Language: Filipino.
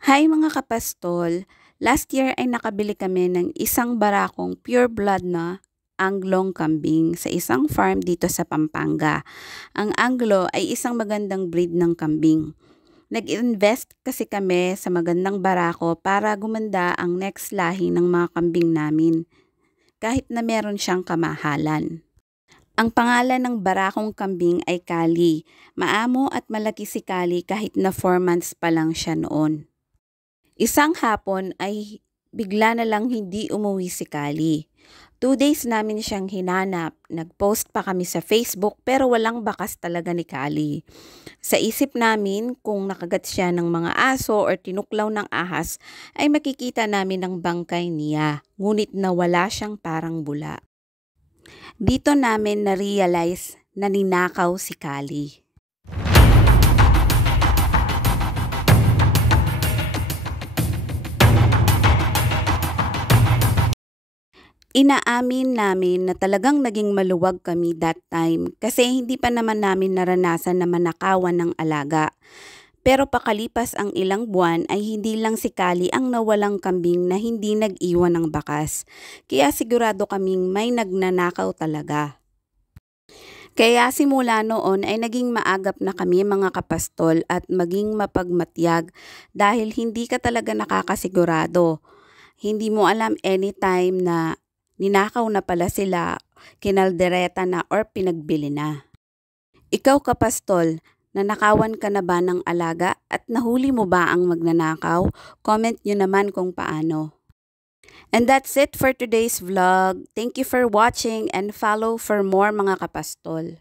Hi mga kapastol! Last year ay nakabili kami ng isang barakong pure blood na Anglong kambing sa isang farm dito sa Pampanga. Ang Anglo ay isang magandang breed ng kambing. Nag-invest kasi kami sa magandang barako para gumanda ang next lahi ng mga kambing namin, kahit na meron siyang kamahalan. Ang pangalan ng barakong kambing ay Kali. Maamo at malaki si Kali kahit na 4 months pa lang siya noon. Isang hapon ay bigla na lang hindi umuwi si Kali. 2 days namin siyang hinanap. Nag-post pa kami sa Facebook pero walang bakas talaga ni Kali. Sa isip namin kung nakagat siya ng mga aso or tinuklaw ng ahas ay makikita namin ang bangkay niya. Ngunit nawala siyang parang bula. Dito namin na-realize na ninakaw si Kali. Inaamin namin na talagang naging maluwag kami that time kasi hindi pa naman namin naranasan na manakawan ng alaga. Pero pakalipas ang ilang buwan ay hindi lang si Kali ang nawalang kambing na hindi nag-iwan ng bakas. Kaya sigurado kaming may nagnanakaw talaga. Kaya simula noon ay naging maagap na kami mga kapastol at maging mapagmatyag dahil hindi ka talaga nakakasigurado. Hindi mo alam anytime na ninakaw na pala sila, kinaldereta na or pinagbili na. Ikaw kapastol, nanakawan ka na ba ng alaga at nahuli mo ba ang magnanakaw? Comment nyo naman kung paano. And that's it for today's vlog. Thank you for watching and follow for more mga kapastol.